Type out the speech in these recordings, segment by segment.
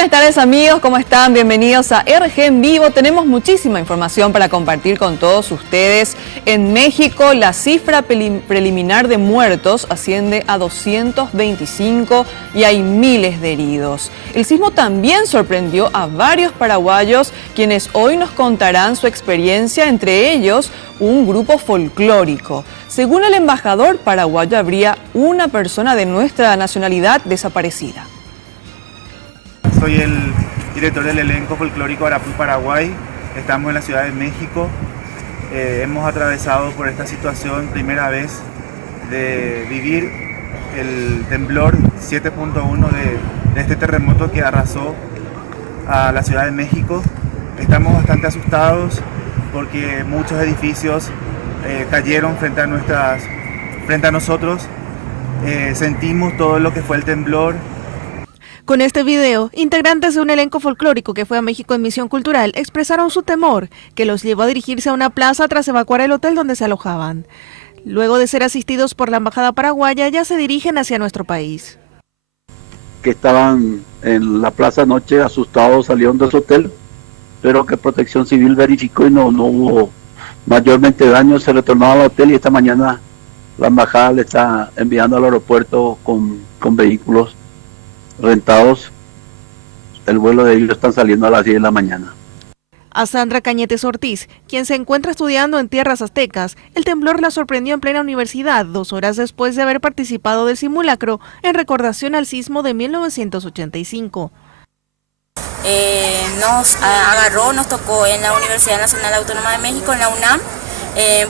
Buenas tardes amigos, ¿cómo están? Bienvenidos a RG en Vivo. Tenemos muchísima información para compartir con todos ustedes. En México la cifra preliminar de muertos asciende a 225 y hay miles de heridos. El sismo también sorprendió a varios paraguayos, quienes hoy nos contarán su experiencia, entre ellos un grupo folclórico. Según el embajador paraguayo, habría una persona de nuestra nacionalidad desaparecida. Soy el director del elenco folclórico Arapú Paraguay. Estamos en la Ciudad de México. Hemos atravesado por esta situación, primera vez de vivir el temblor 7.1 de este terremoto que arrasó a la Ciudad de México. Estamos bastante asustados porque muchos edificios cayeron frente a nosotros. Sentimos todo lo que fue el temblor. Con este video, integrantes de un elenco folclórico que fue a México en misión cultural expresaron su temor, que los llevó a dirigirse a una plaza tras evacuar el hotel donde se alojaban. Luego de ser asistidos por la embajada paraguaya, ya se dirigen hacia nuestro país. Que estaban en la plaza anoche asustados, salieron de su hotel, pero que Protección Civil verificó y no hubo mayormente daño. Se retornaron al hotel y esta mañana la embajada le está enviando al aeropuerto con vehículos rentados. El vuelo de ellos están saliendo a las 10 de la mañana. A Sandra Cañetes Ortiz, quien se encuentra estudiando en tierras aztecas, el temblor la sorprendió en plena universidad, 2 horas después de haber participado del simulacro en recordación al sismo de 1985. Nos tocó en la Universidad Nacional Autónoma de México, en la UNAM.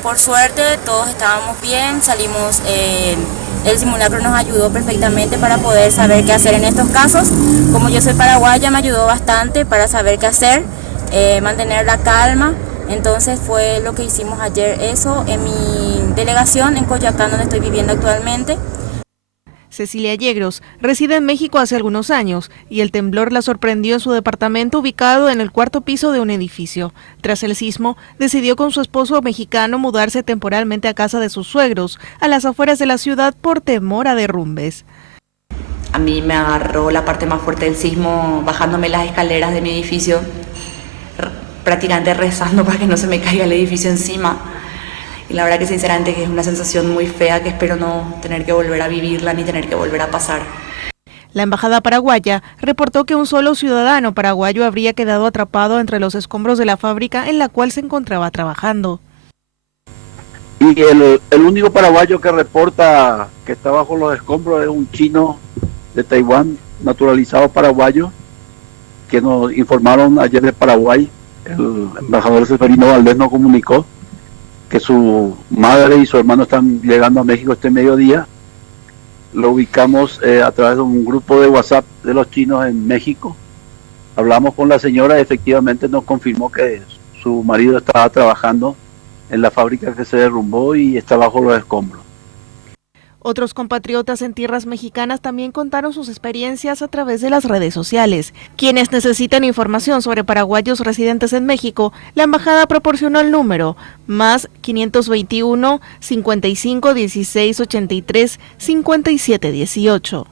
Por suerte todos estábamos bien, salimos. El simulacro nos ayudó perfectamente para poder saber qué hacer en estos casos. Como yo soy paraguaya, me ayudó bastante para saber qué hacer, mantener la calma. Entonces fue lo que hicimos ayer, eso, en mi delegación en Coyoacán, donde estoy viviendo actualmente. Cecilia Yegros reside en México hace algunos años y el temblor la sorprendió en su departamento ubicado en el 4º piso de un edificio. Tras el sismo, decidió con su esposo mexicano mudarse temporalmente a casa de sus suegros, a las afueras de la ciudad por temor a derrumbes. A mí me agarró la parte más fuerte del sismo bajándome las escaleras de mi edificio, prácticamente rezando para que no se me caiga el edificio encima. Y la verdad que sinceramente que es una sensación muy fea que espero no tener que volver a vivirla ni tener que volver a pasar. La embajada paraguaya reportó que un solo ciudadano paraguayo habría quedado atrapado entre los escombros de la fábrica en la cual se encontraba trabajando. Y el único paraguayo que reporta que está bajo los escombros es un chino de Taiwán, naturalizado paraguayo, que nos informaron ayer de Paraguay. El embajador Seferino Valdés nos comunicó que su madre y su hermano están llegando a México este mediodía. Lo ubicamos a través de un grupo de WhatsApp de los chinos en México. Hablamos con la señora y efectivamente nos confirmó que su marido estaba trabajando en la fábrica que se derrumbó y está bajo los escombros. Otros compatriotas en tierras mexicanas también contaron sus experiencias a través de las redes sociales. Quienes necesitan información sobre paraguayos residentes en México, la embajada proporcionó el número más 521 55 16 83 57 18.